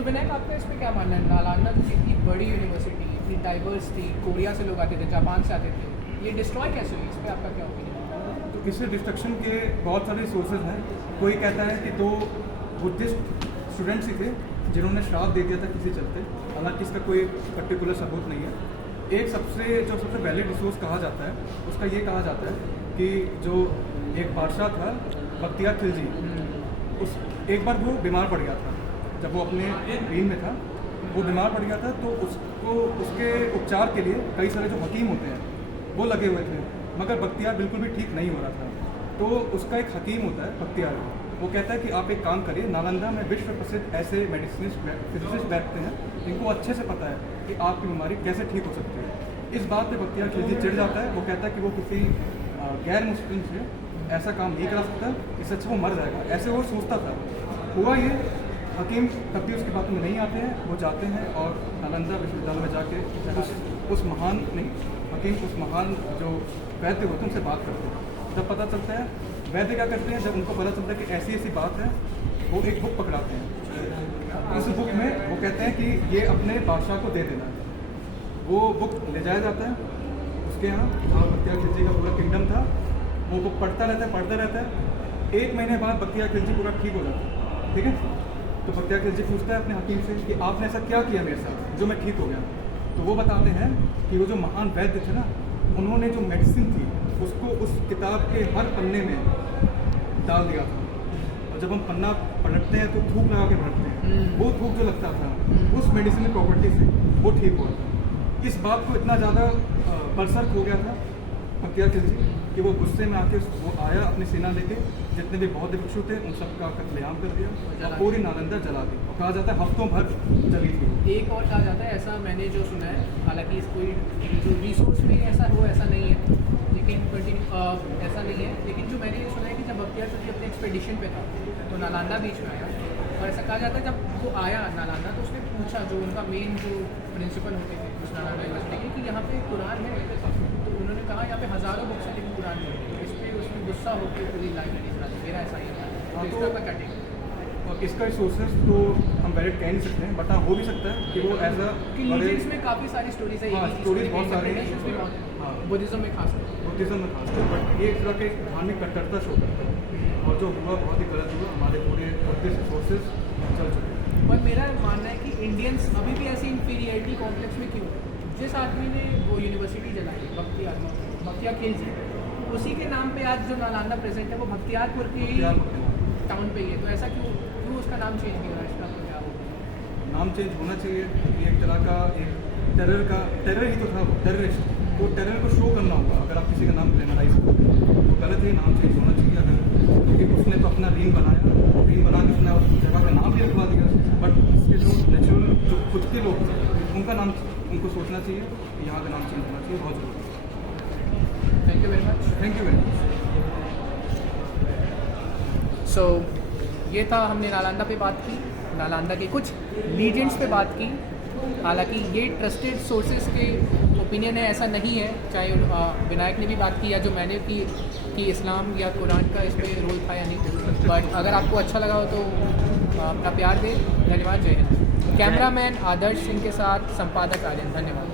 तो विनायक, आपका इस पर क्या मानना है? नालंदा जो इतनी बड़ी यूनिवर्सिटी, इतनी डाइवर्स थी, कोरिया से लोग आते थे, जापान से आते थे, ये डिस्ट्रॉय कैसे हुई? इस पर आपका क्या ओपिनियन है? तो इससे डिस्ट्रक्शन के बहुत सारे सोर्सेज हैं। कोई कहता है कि 2 बुद्धिस्ट स्टूडेंट्स ही थे जिन्होंने श्राप दे दिया था किसी चलते, हालांकि इसका कोई पर्टिकुलर सबूत नहीं है। एक सबसे वैलिड रिसोर्स कहा जाता है, उसका ये कहा जाता है कि जो एक बादशाह था बख्तियार खिलजी, उस एक बार वो बीमार पड़ गया था। जब वो अपने रीन में था, वो बीमार पड़ गया था, तो उसको उसके उपचार के लिए कई सारे जो हकीम होते हैं वो लगे हुए थे, मगर बख्तियार बिल्कुल भी ठीक नहीं हो रहा था। तो उसका एक हकीम होता है बख्तियार, वो कहता है कि आप एक काम करिए, नालंदा में विश्व प्रसिद्ध ऐसे फिजिसिस्ट बैठते हैं जिनको अच्छे से पता है कि आपकी बीमारी कैसे ठीक हो सकती है। इस बात पे बख्तियार खिलजी चिढ़ जाता है। वो कहता है कि वो किसी गैर मुस्लिम से ऐसा काम नहीं करा सकता, इससे अच्छा वो मर जाएगा, ऐसे वो सोचता था। हुआ ये, हकीम कभी उसकी बातों में नहीं आते हैं, वो जाते हैं और नालंदा विश्वविद्यालय में जाके उस महान जो वैद्य होते हैं उनसे बात करते हैं। जब पता चलता है, वैद्य क्या करते हैं, जब उनको पता चलता है कि ऐसी ऐसी बात है, वो एक बुक पकड़ाते हैं। उस बुक में वो कहते हैं कि ये अपने बादशाह को दे देना। वो बुक ले जाया जाता है उसके यहाँ, जहाँ बख्तियार खिलजी का पूरा किंगडम था। वो बुक पढ़ता रहता है। 1 महीने बाद बख्तियार खिलजी पूरा ठीक हो जाता है, ठीक है। तो बख्तियार खिलजी पूछता है अपने हकीम से कि आपने ऐसा क्या किया मेरे साथ जो मैं ठीक हो गया? तो वो बताते हैं कि वो जो महान वैद्य थे ना, उन्होंने जो मेडिसिन थी उसको उस किताब के हर पन्ने में डाल दिया था, और जब हम पन्ना पलटते हैं तो थूक लगा के पलटते हैं, वो थूक जो लगता था उस मेडिसिन की प्रॉपर्टी से वो ठीक हुआ था। इस बात को इतना ज़्यादा बरसर्क हो गया था बख्तियार खिलजी कि वो गुस्से में आके वो आया अपनी सेना लेके, जितने भी बौद्ध भिक्षु थे उन सबका कत्लेआम कर दिया और पूरी नालंदा जला दी। और कहा जाता है हफ्तों भर जली थी। एक और कहा जाता है, ऐसा मैंने जो सुना है, हालांकि इस कोई जो रिसोर्स में ऐसा हो ऐसा नहीं है, लेकिन ऐसा नहीं है, लेकिन जो मैंने ये सुना है कि जब बख्तियार खिलजी अपने एक्सपेडिशन पे था तो नालंदा बीच में आया, और ऐसा कहा जाता है जब वो आया नालंदा तो उसने पूछा, जो उनका मेन जो प्रिंसिपल होते थे उस नालंदा यूनिवर्सिटी के, कि यहाँ पे कुरान है? तो उन्होंने कहा यहाँ पे हज़ारों बुक्स है लेकिन कुरान नहीं है। इस पर उसमें गुस्सा होकर पूरी लाइब्रेरी चला दी। मेरा ऐसा ही है, तो इसका मैं कटेंगे। और इसका सोर्सेस तो हम वैलिड कह नहीं सकते हैं, बट हाँ हो भी सकता है कि वो एज लीजेंड्स में काफ़ी सारी स्टोरीज है। हाँ, स्टोरीज बहुत सारी हैं, हाँ, बुद्धिज्म में खास बट ये एक तरह के धार्मिक कट्टरता शो करता है, और जो हुआ बहुत ही गलत हुआ। हमारे पूरे बुद्धिस्ट सोर्सेज चल चुके हैं। पर मेरा मानना है कि इंडियंस अभी भी ऐसी इंफीरियरिटी कॉम्प्लेक्स में क्यों? जिस आदमी ने वो यूनिवर्सिटी जलाई बख्तियार खिलजी, उसी के नाम पे आज जो नालंदा प्रेजेंट है वो बख्तियारपुर के टाउन पे ही है। तो ऐसा क्यों उसका नाम चेंज नहीं हो रहा? इसका तो क्या होगा? नाम चेंज होना चाहिए। एक तरह का एक टेरर ही तो था वो, टेररिस्ट। तो टेरर को शो करना होगा अगर आप किसी का नाम क्रिमिनलाइज करें तो गलत है। नाम चेंज होना चाहिए अगर, क्योंकि उसने तो अपना रीन बना के उसने उस जगह का नाम भी रखवा दिया, बट उसके जो नेचुरल जो खुद के लोग थे उनका नाम उनको सोचना चाहिए कि यहाँ का नाम चेंज होना चाहिए, बहुत ज़रूरी है। Thank you very much. Thank you very much. So ये था, हमने नालंदा पे बात की, नालंदा के कुछ लीजेंड्स पे बात की। हालांकि ये ट्रस्टेड सोर्सेज के ओपिनियन है, ऐसा नहीं है। चाहे विनायक ने भी बात की या जो मैंने की कि इस्लाम या कुरान का इसमें रोल था या नहीं, बट अगर आपको अच्छा लगा हो तो अपना प्यार दें। धन्यवाद। जय हिंद। कैमरामैन आदर्श सिंह के साथ संपादक आर्यन। धन्यवाद।